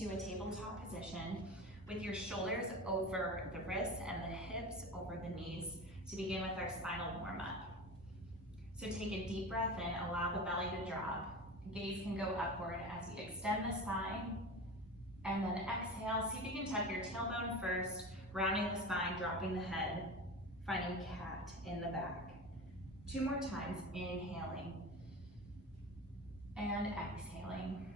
into a tabletop position with your shoulders over the wrists and the hips over the knees to begin with our spinal warm-up. So take a deep breath in, allow the belly to drop. Gaze can go upward as we extend the spine. And then exhale, see if you can tuck your tailbone first, rounding the spine, dropping the head, finding cat in the back. 2 more times, inhaling and exhaling.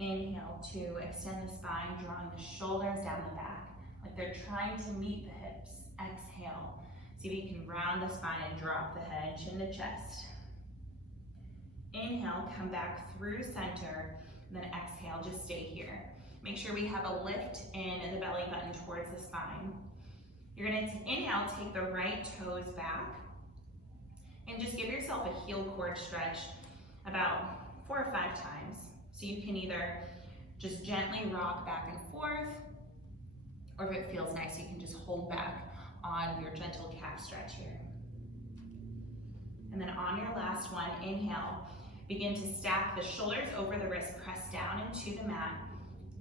Inhale to extend the spine, drawing the shoulders down the back, like they're trying to meet the hips. Exhale, see if you can round the spine and drop the head, chin to chest. Inhale, come back through center, and then exhale, just stay here. Make sure we have a lift in the belly button towards the spine. You're gonna inhale, take the right toes back, and just give yourself a heel cord stretch about 4 or 5 times. So you can either just gently rock back and forth, or if it feels nice, you can just hold back on your gentle calf stretch here. And then on your last one, inhale, begin to stack the shoulders over the wrist, press down into the mat.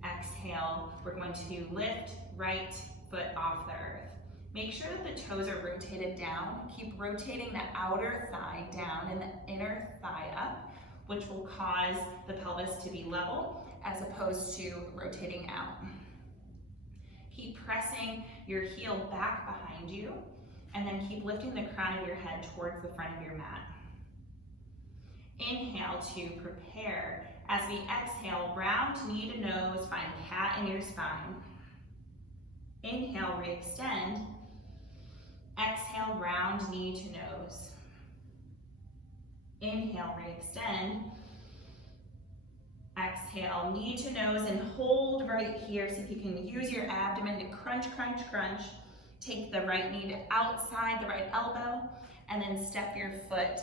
Exhale, we're going to lift right foot off the earth. Make sure that the toes are rotated down. Keep rotating the outer thigh down and the inner thigh up, which will cause the pelvis to be level as opposed to rotating out. Keep pressing your heel back behind you, and then keep lifting the crown of your head towards the front of your mat. Inhale to prepare. As we exhale, round knee to nose, find cat in your spine. Inhale, re-extend. Exhale, round knee to nose. Inhale, re-extend. Exhale, knee to nose, and hold right here so if you can use your abdomen to crunch, crunch, crunch. Take the right knee to outside the right elbow, and then step your foot.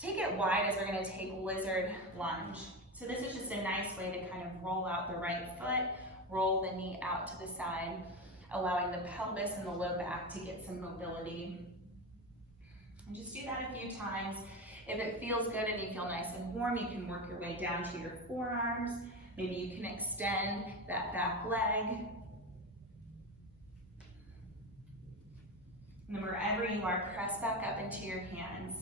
Take it wide as we're gonna take lizard lunge. So this is just a nice way to kind of roll out the right foot, roll the knee out to the side, allowing the pelvis and the low back to get some mobility. And just do that a few times. If it feels good and you feel nice and warm, you can work your way down to your forearms. Maybe you can extend that back leg. And then wherever you are, press back up into your hands.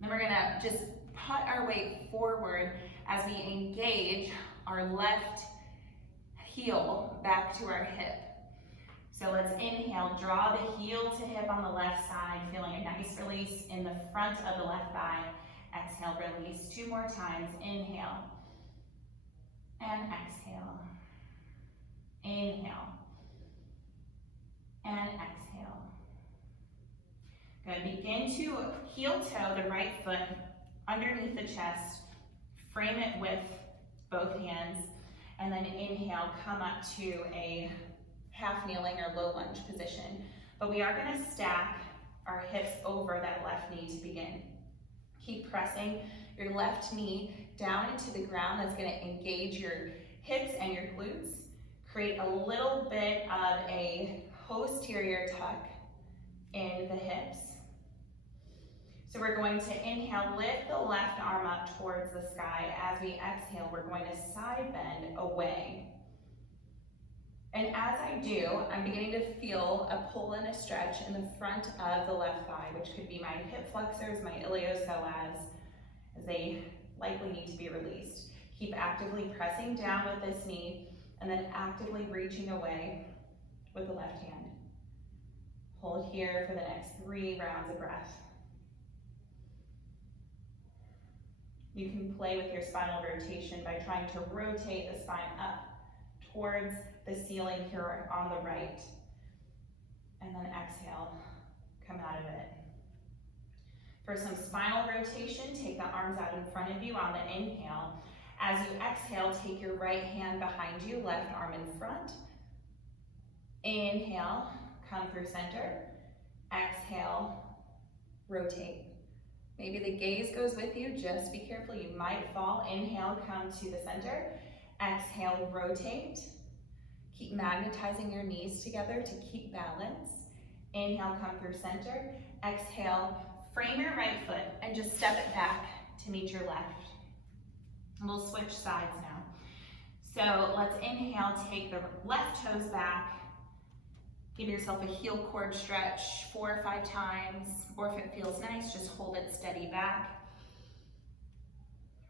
Then we're gonna just put our weight forward as we engage our left heel back to our hip. So let's inhale, draw the heel to hip on the left side, feeling a nice release in the front of the left thigh. Exhale, release 2 more times. Inhale and exhale. Inhale and exhale. Good, begin to heel toe the right foot underneath the chest, frame it with both hands, and then inhale, come up to a half kneeling or low lunge position. But we are gonna stack our hips over that left knee to begin. Keep pressing your left knee down into the ground. That's gonna engage your hips and your glutes. Create a little bit of a posterior tuck in the hips. So we're going to inhale, lift the left arm up towards the sky. As we exhale, we're going to side bend away. And as I do, I'm beginning to feel a pull and a stretch in the front of the left thigh, which could be my hip flexors, my iliopsoas, as they likely need to be released. Keep actively pressing down with this knee and then actively reaching away with the left hand. Hold here for the next 3 rounds of breath. You can play with your spinal rotation by trying to rotate the spine up towards the ceiling here on the right. And then exhale, come out of it. For some spinal rotation, take the arms out in front of you on the inhale. As you exhale, take your right hand behind you, left arm in front. Inhale, come through center. Exhale, rotate. Maybe the gaze goes with you, just be careful, you might fall. Inhale, come to the center. Exhale, rotate. Keep magnetizing your knees together to keep balance. Inhale, come through center. Exhale, frame your right foot and just step it back to meet your left. We'll switch sides now. So let's inhale, take the left toes back. Give yourself a heel cord stretch 4 or 5 times, or if it feels nice, just hold it steady back.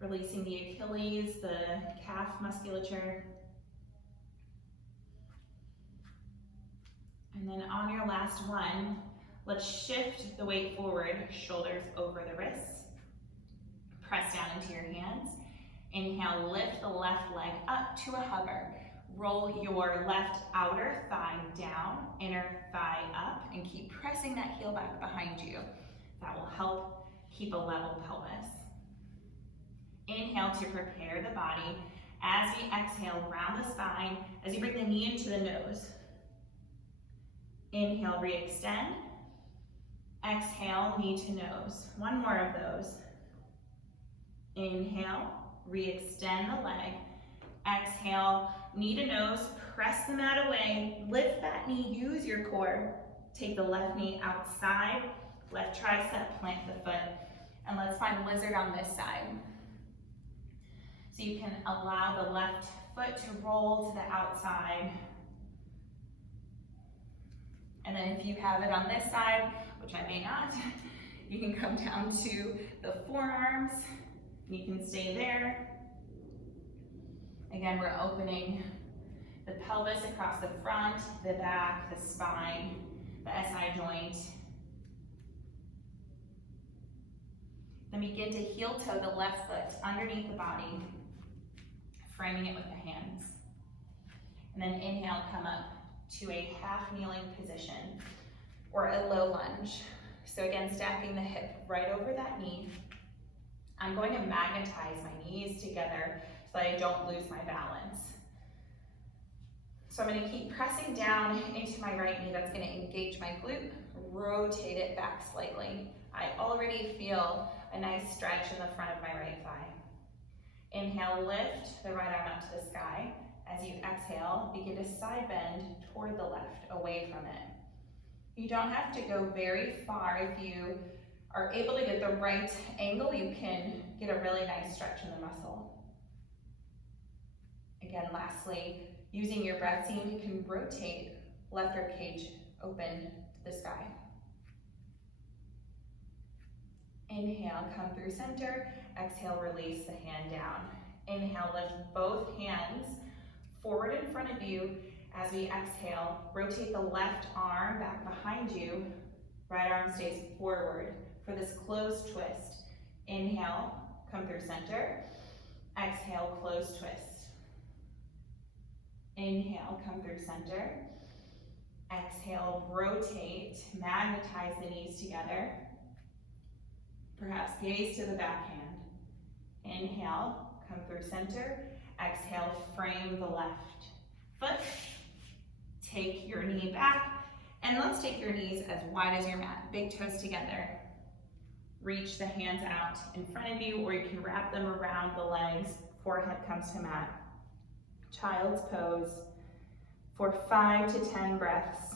Releasing the Achilles, the calf musculature. And then on your last one, let's shift the weight forward, shoulders over the wrists. Press down into your hands. Inhale, lift the left leg up to a hover. Roll your left outer thigh down, inner thigh up, and keep pressing that heel back behind you. That will help keep a level pelvis. Inhale to prepare the body. As we exhale, round the spine as you bring the knee into the nose. Inhale, re-extend. Exhale, knee to nose. One more of those. Inhale, re-extend the leg. Exhale, knee to nose, press the mat away, lift that knee, use your core. Take the left knee outside, left tricep, plant the foot. And let's find lizard on this side. So you can allow the left foot to roll to the outside. And then if you have it on this side, which I may not, you can come down to the forearms, and you can stay there. Again, we're opening the pelvis across the front, the back, the spine, the SI joint. Then begin to heel toe the left foot underneath the body, framing it with the hands. And then inhale, come up to a half kneeling position or a low lunge. So again, stacking the hip right over that knee. I'm going to magnetize my knees together so that I don't lose my balance. So I'm going to keep pressing down into my right knee. That's going to engage my glute, rotate it back slightly. I already feel a nice stretch in the front of my right thigh. Inhale, lift the right arm up to the sky. As you exhale, begin to side bend toward the left, away from it. You don't have to go very far. If you are able to get the right angle, you can get a really nice stretch in the muscle. Again, lastly, using your breath, see if you can rotate left rib cage open to the sky. Inhale, come through center. Exhale, release the hand down. Inhale, lift both hands forward in front of you. As we exhale, rotate the left arm back behind you. Right arm stays forward for this closed twist. Inhale, come through center. Exhale, closed twist. Inhale, come through center. Exhale, rotate, magnetize the knees together. Perhaps gaze to the backhand. Inhale, come through center. Exhale, frame the left foot. Take your knee back, and let's take your knees as wide as your mat. Big toes together. Reach the hands out in front of you, or you can wrap them around the legs. Forehead comes to mat. Child's pose for 5 to 10 breaths.